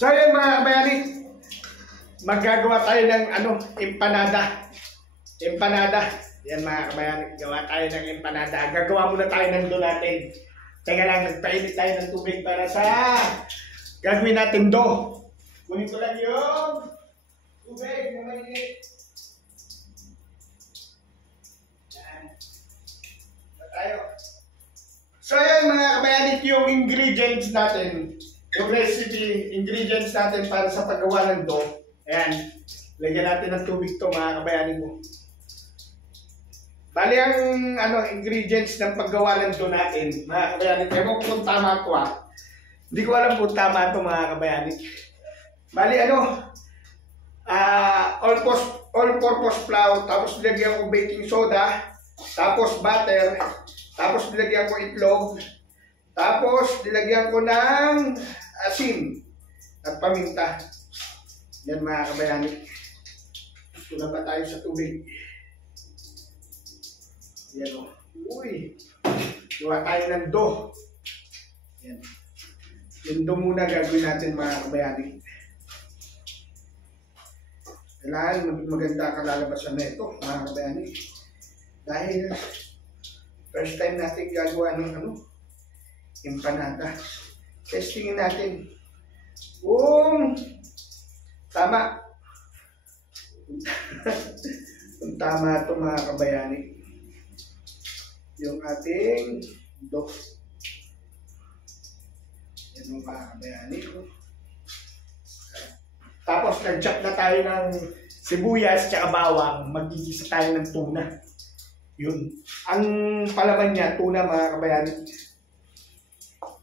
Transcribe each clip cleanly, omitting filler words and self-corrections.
So yun mga kabayani, magagawa tayo ng empanada. Empanada. Yan mga kabayani, gawa tayo ng empanada. Gagawa muna tayo ng dough natin. Teka lang, nagpainit tayo ng tubig para sa gagawin natin dough. Kunin ko lang yung tubig na mainit. Yan. Tayo. So yan mga kabayani, yung ingredients natin. Yung recipe, ingredients natin para sa paggawa ng dough. Ayan. Lagyan natin ng tubig to mga kabayani mo. Bali ang ingredients ng paggawa ng dough natin, mga kabayani. Ewan ko kung tama ito Hindi ko alam kung tama ito mga kabayani. Bali all-purpose flour, tapos nilagyan ko baking soda, tapos butter, tapos nilagyan ko itlog, tapos nilagyan ko ng asin at paminta. Yan mga kabayani. Ito na ba tayo sa tubig? Yan o. Uy! Gawa tayo ng dough. Yan. Yung dough muna gagawin natin mga kabayani. Kailangan maganda kalalabasan na ito mga kabayani. Dahil first time natin gagawa ng empanada. Testingin natin kung tama. Kung tama ito mga kabayani. Yung ating dough. Yan yung mga kabayani. Tapos nag-chop na tayo ng sibuyas at bawang. Magigisa tayo ng tuna. Yun. Ang palaman niya, tuna mga kabayani.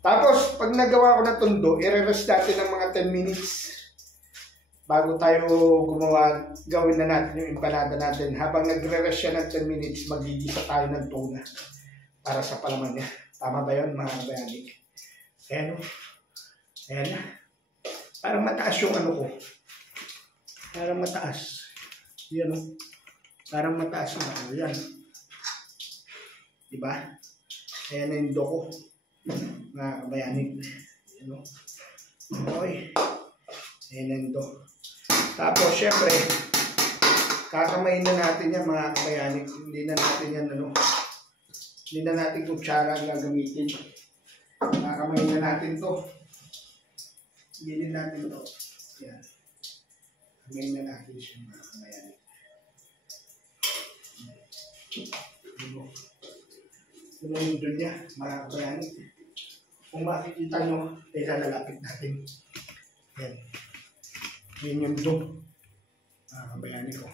Tapos pag nagawa ko na tundo, i-rest natin ng mga 10 minutes. Bago tayo gawin na natin yung empanada natin. Habang nagre-rest siya ng 10 minutes, magigisa tayo ng tuna para sa palaman niya. Tama ba yun mga kabayani? Ayan o. Ayan na. Parang mataas yung ko. Parang mataas. Yan o. Parang mataas yung Yan. Diba? Ayan na yung dough ko. Mga kabayani. Ayan o. Okay. Ayan na yung dough. Tapos, syempre, kakamayin na natin yan mga kabayani. Hindi na natin yan, hindi na natin kutsara ang gagamitin. Kakamayin na natin to. Gilin natin to. Yan. Kamayin na natin siya mga kabayani. Ito na yung doon niya, mga kabayani. Kung makikita nyo, lalapit natin. Yan. Yan yung dough. Mga kabayani ko.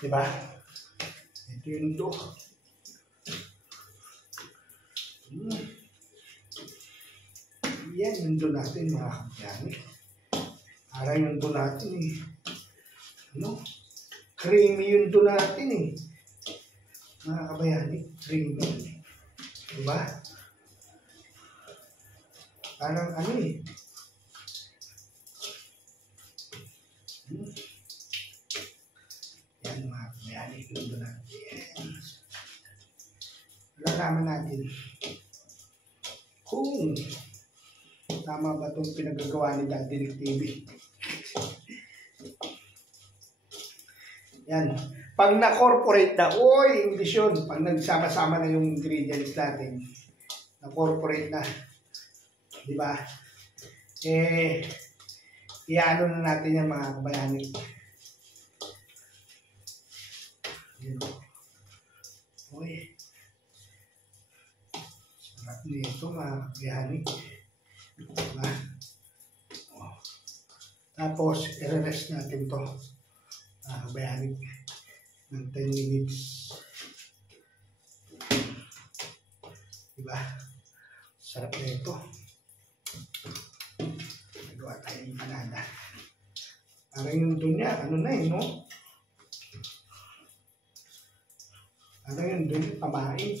Diba? Ito yung dough. Yan yung dough natin mga kabayani. Parang yung dough natin creamy yung dough natin mga kabayani. Creamy. Diba? Parang Yan mga kabayani, ito natin. Lalaman natin kung tama ba itong pinagagawa ni Daddy Rick TV. Yan. Pag na-corporate na, English yun. Pag nagsama-sama na yung ingredients natin, na-corporate na. Diba? Iano na natin yan mga kabayani. Uy. Sarap nito mga kabayani. Diba? Tapos, i-rest natin to mga kabayani ng 10 minutes. Diba? Sarap nito. Gawa tayo ng empanada. Parang yung doon niya, Parang yung doon niya, pamain.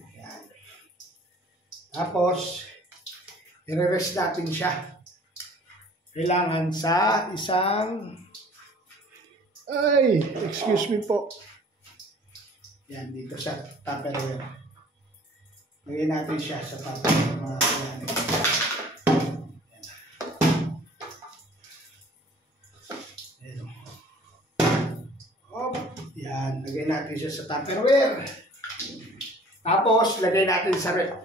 Ayan. Tapos, i-rest natin siya. Kailangan sa isang excuse me po. Yan, dito sa Tupperware. Lagyan natin siya sa Tupperware, mga kabayani. Ayan. Oh, yan, lagyan natin siya sa Tupperware. Tapos, lagay natin sa rep.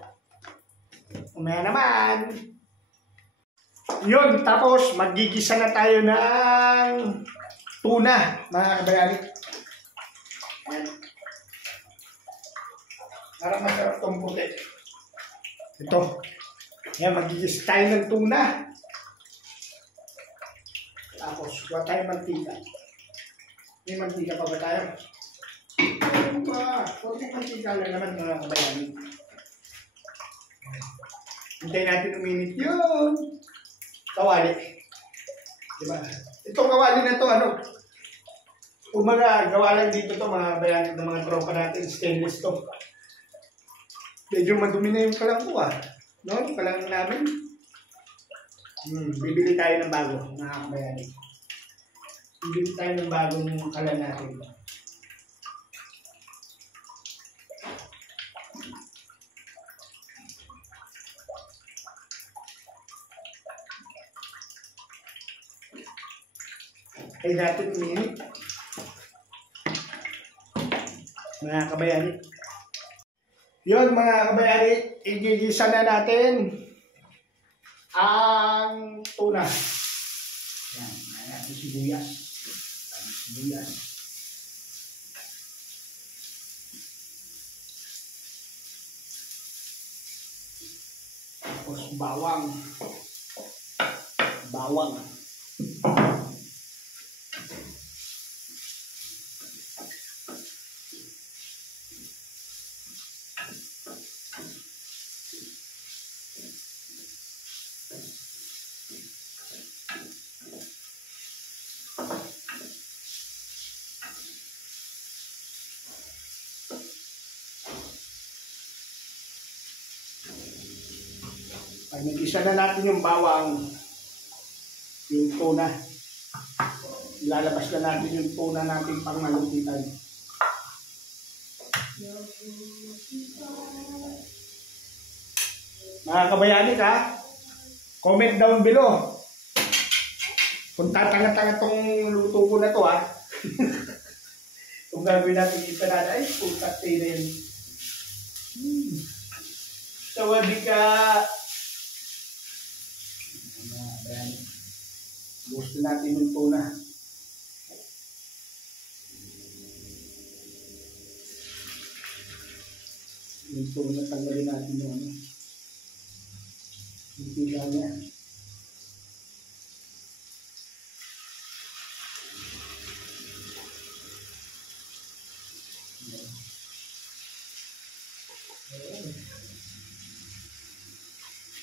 Umaya naman. Yun, tapos magigisa na tayo ng tuna, mga kabayani. Ayan. Para masarap itong puti. Ito. Ayan, magigisa tayo ng tuna. Tapos, huwag tayo mantika. May mantika pa ba tayo? Kunting mantika lang naman, mga kabayani. Hintayin natin uminit yun. Kawali. Diba? Itong kawali na to, ano? Umaga, gawa lang dito to, mga kabayani ng mga tropa natin. Stainless to. Medyo madumi na yung kalang ko, ah. No? Yung kalang namin. Bibili tayo ng bago, mga kabayani. Bibili tayo ng bagong kalang natin. Ay natin uminit. Mga kabayani. Yun, mga kabayani, igigisa na natin ang tuna. Yan, natin sibuyas. Sibuyas. Tapos bawang. Bawang. Pag nag-isa na natin yung bawang, yung tuna, ilalabas na natin yung tuna natin pang malupitan. Mga kabayani ka, comment down below kung tatanga-tanga tong luto ko na to, ha. Kung gagawin natin kita natin, ay putat tayo na yun. Sawadi ka. Gusto natin yung tuna. Yung tuna, tanggalin natin yung ano. Yung tila niya.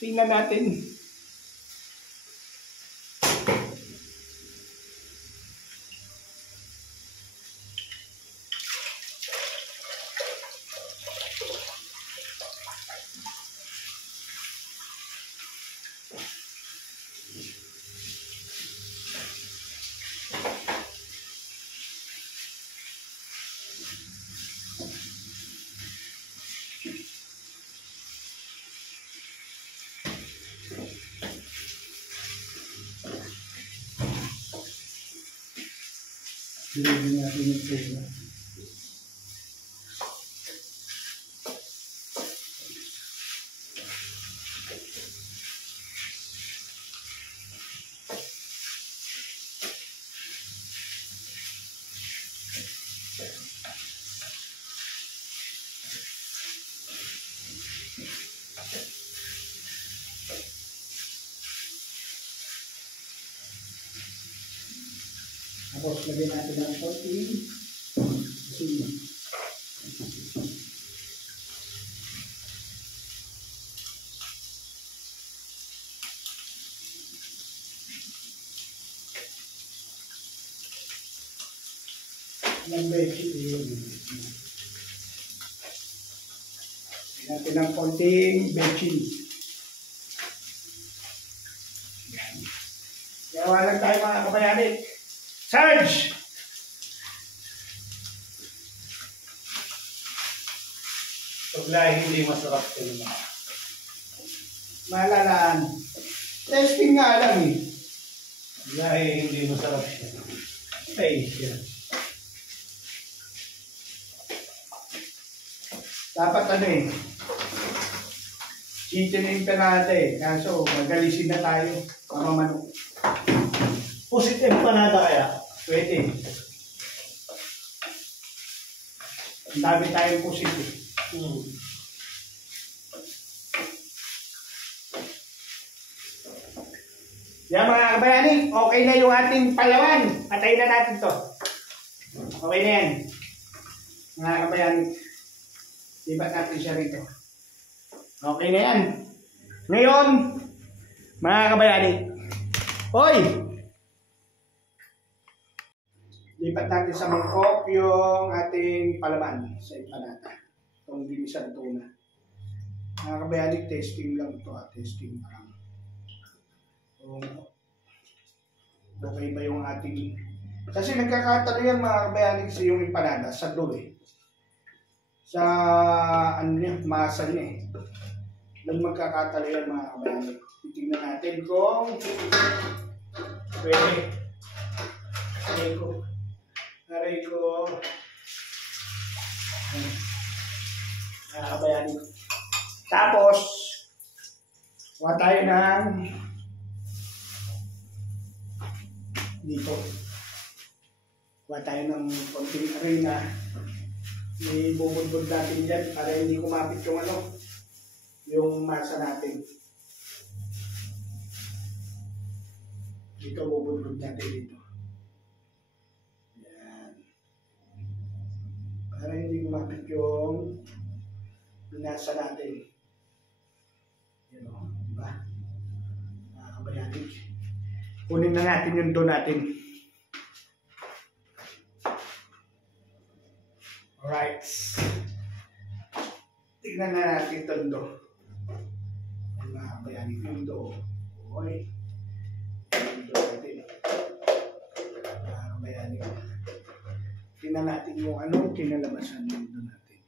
Tingnan natin. Silagin natin yung tuna. Tapos lagyan natin ng konting sili. Ng bechin. Lagyan natin ng konting bechin. Gawa lang tayo, mga kabayani. Sarge! Pag lahi hindi masarap yun. Malalaan. Testing nga lang eh. Lahi hindi masarap siya. Ay, siya. Dapat ano eh. Chichinin pa natin. Kaso magalisin na tayo. Pamamanok. Pusit empanada kaya? Pwede. Ang dami tayong pusit eh. Yan mga kabayani, okay na yung ating palawan. Patayin na natin to. Okay na yan. Mga kabayani, lipat natin siya rito. Okay na yan. Ngayon, mga kabayani, hoy! Lipat natin sa mangkok yung ating palaman sa empanada. Itong ginisang tuna. Mga kabayani, testing lang ito. Testing lang. Okay ba yung ating... Kasi nagkakatalo yan mga kabayani sa yung empanada sa dough eh. Sa ano niya, masa niya eh. Doon magkakatalo yan mga kabayani. Titignan natin kung pwede. Aray ko. Mga kabayani. Tapos, kuha tayo ng dito. Kuha tayo ng konting arena. Ibubudbud natin dyan para hindi kumapit yung ano, yung masa natin. Dito bubudbud natin dito. Yan. Para hindi kumapit yung binasa natin. Yan o, diba? Nakakabayanin. Kunin na natin yung dough natin. Alright. Tignan na natin itong dough. Nakakabayanin yung dough. Okay. Yung dough natin. Nakakabayanin. Tignan natin yung ano, kinalabasan yung dough natin.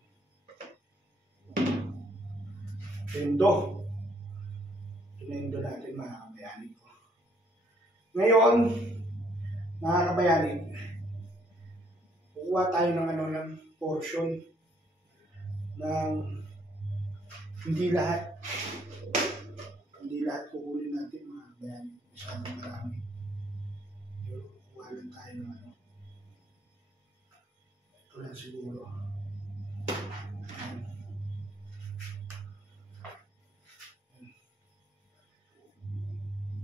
Yung dough. Tignan yung dough natin, makakabayanin ko. Ngayon, mga kabayani, kukuha tayo ng ano ng portion ng hindi lahat kukunin natin mga kabayani. Masyadong marami. Kukuha lang tayo ng ano. Ito lang siguro.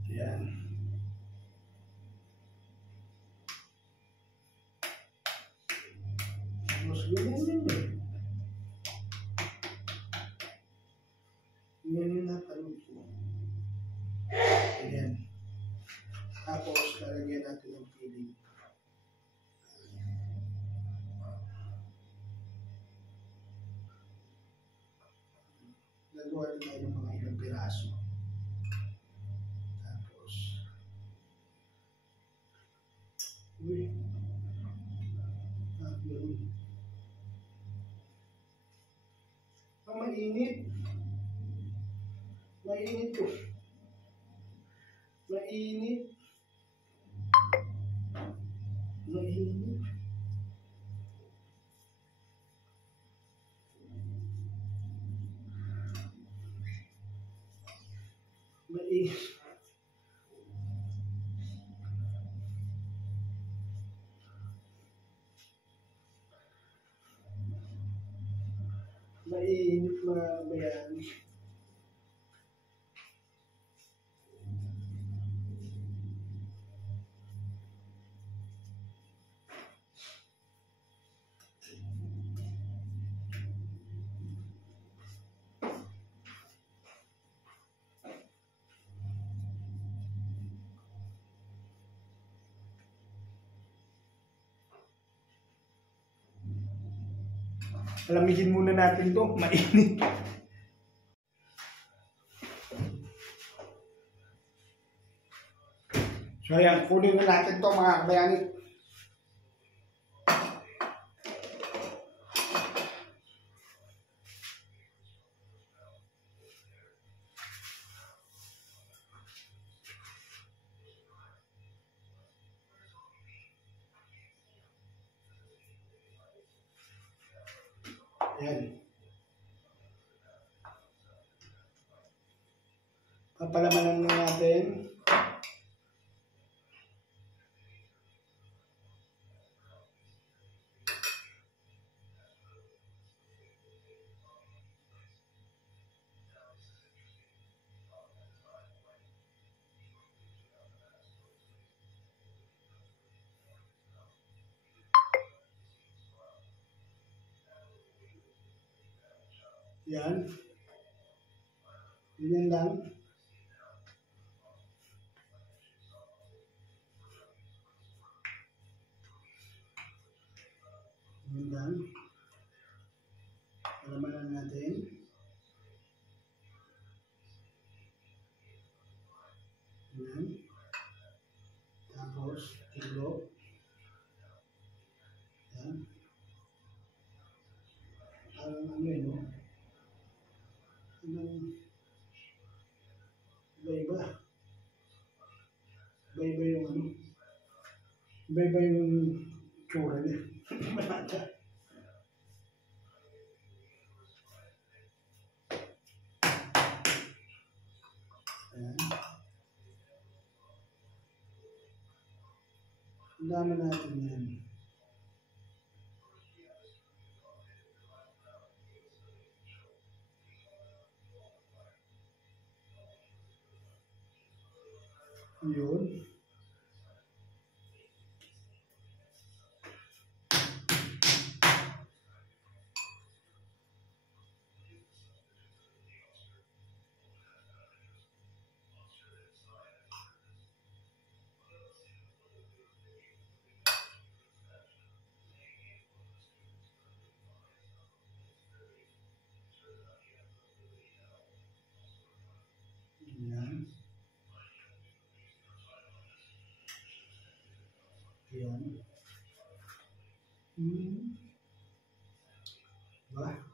Yan. Ganyan eh. Ganyan na tanong ko. Ayan. Tapos, lalagyan natin ng filling. Nagawa rin tayo ng mga ilang piraso. Tapos, uy. Mainit. Mainit ko. Mainit. Mainit. Mainit. Mainit mga kabayani. Alamigin muna natin to, mainit. So ayan, kunin na natin to mga kabayani. Yan. Papalamanan na natin. Yan. Ganyan lang. Ganyan lang. Palamanan natin. Yan. Tapos, ilo. Yan. Parang ano yun, no? Iba-iba. Iba-iba yung ano. Iba-iba yung tsura niya. Malata. Ayan. Ang dami natin yan. Yun. Yan. Yan. Diba?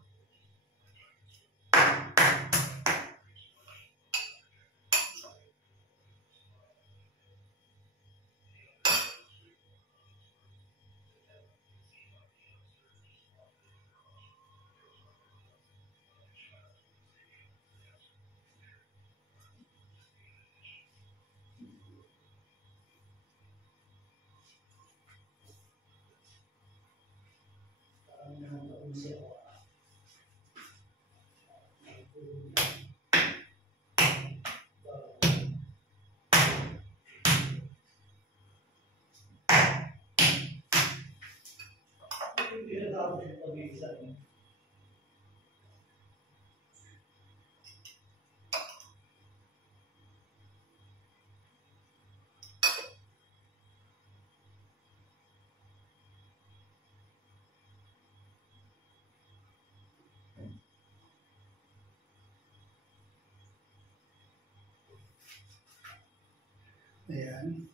Ayan.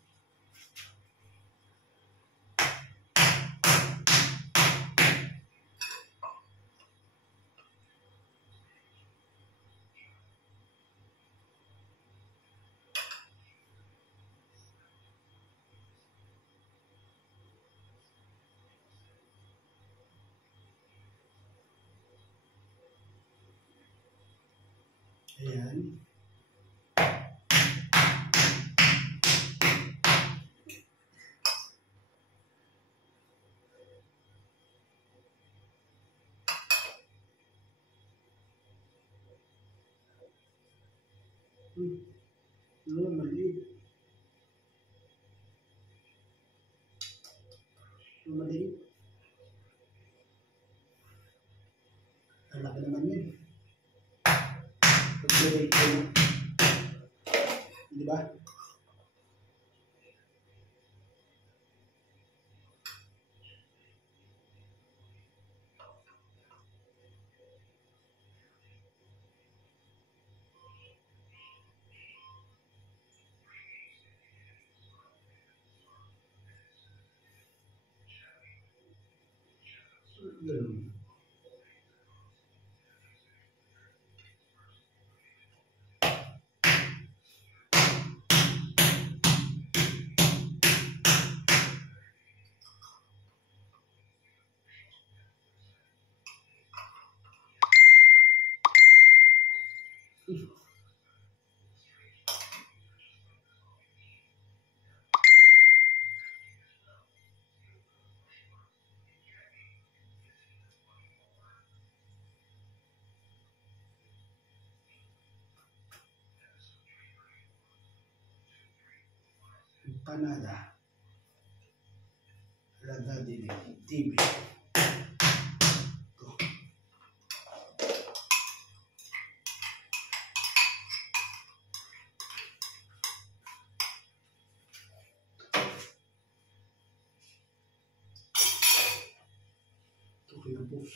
Ayan. Maliit. Maliit. Ang laki naman yun. Pag-break ko. Di ba? Ganun. Empanada. Lada din TV. Ito kinapos.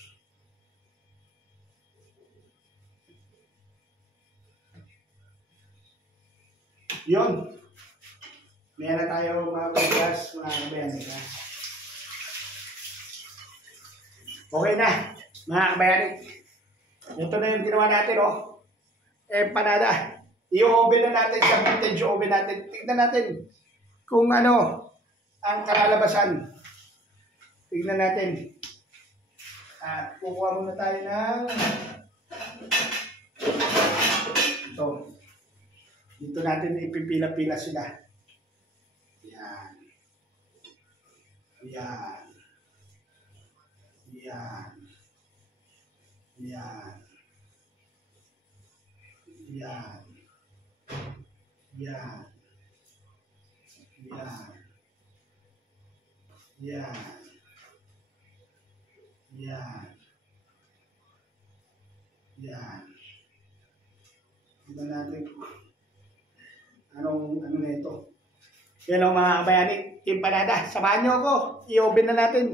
Yun. Meron na tayo mga pagkas, mga kabayanin. Okay na, mga kabayanin. Ito na yung ginawa natin, oh. Empanada. I-oven na natin sa vintage oven natin. Tignan natin kung ano ang kalalabasan. Tignan natin. At kukuha muna tayo ng ito. Dito natin ipipila-pila sila. Yan. Yan. Yan. Yan. Yan. Yan. Yan. Yan. Yan. Yan. Tignan natin ano na ito. Yan o mga kabayani, empanada. Samahan nyo ako. I-oven na natin.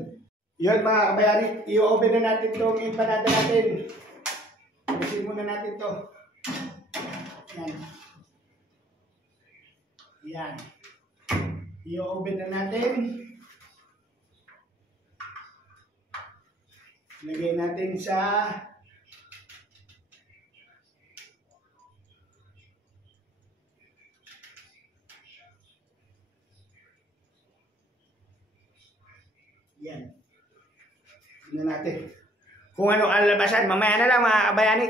Yan mga kabayani, i-oven na natin itong empanada natin. Alisin muna natin ito. Yan. Yan. I-oven na natin. Lagay natin sa yan. Tingnan natin kung ano ang labasan. Mamaya na lang mga kabayani.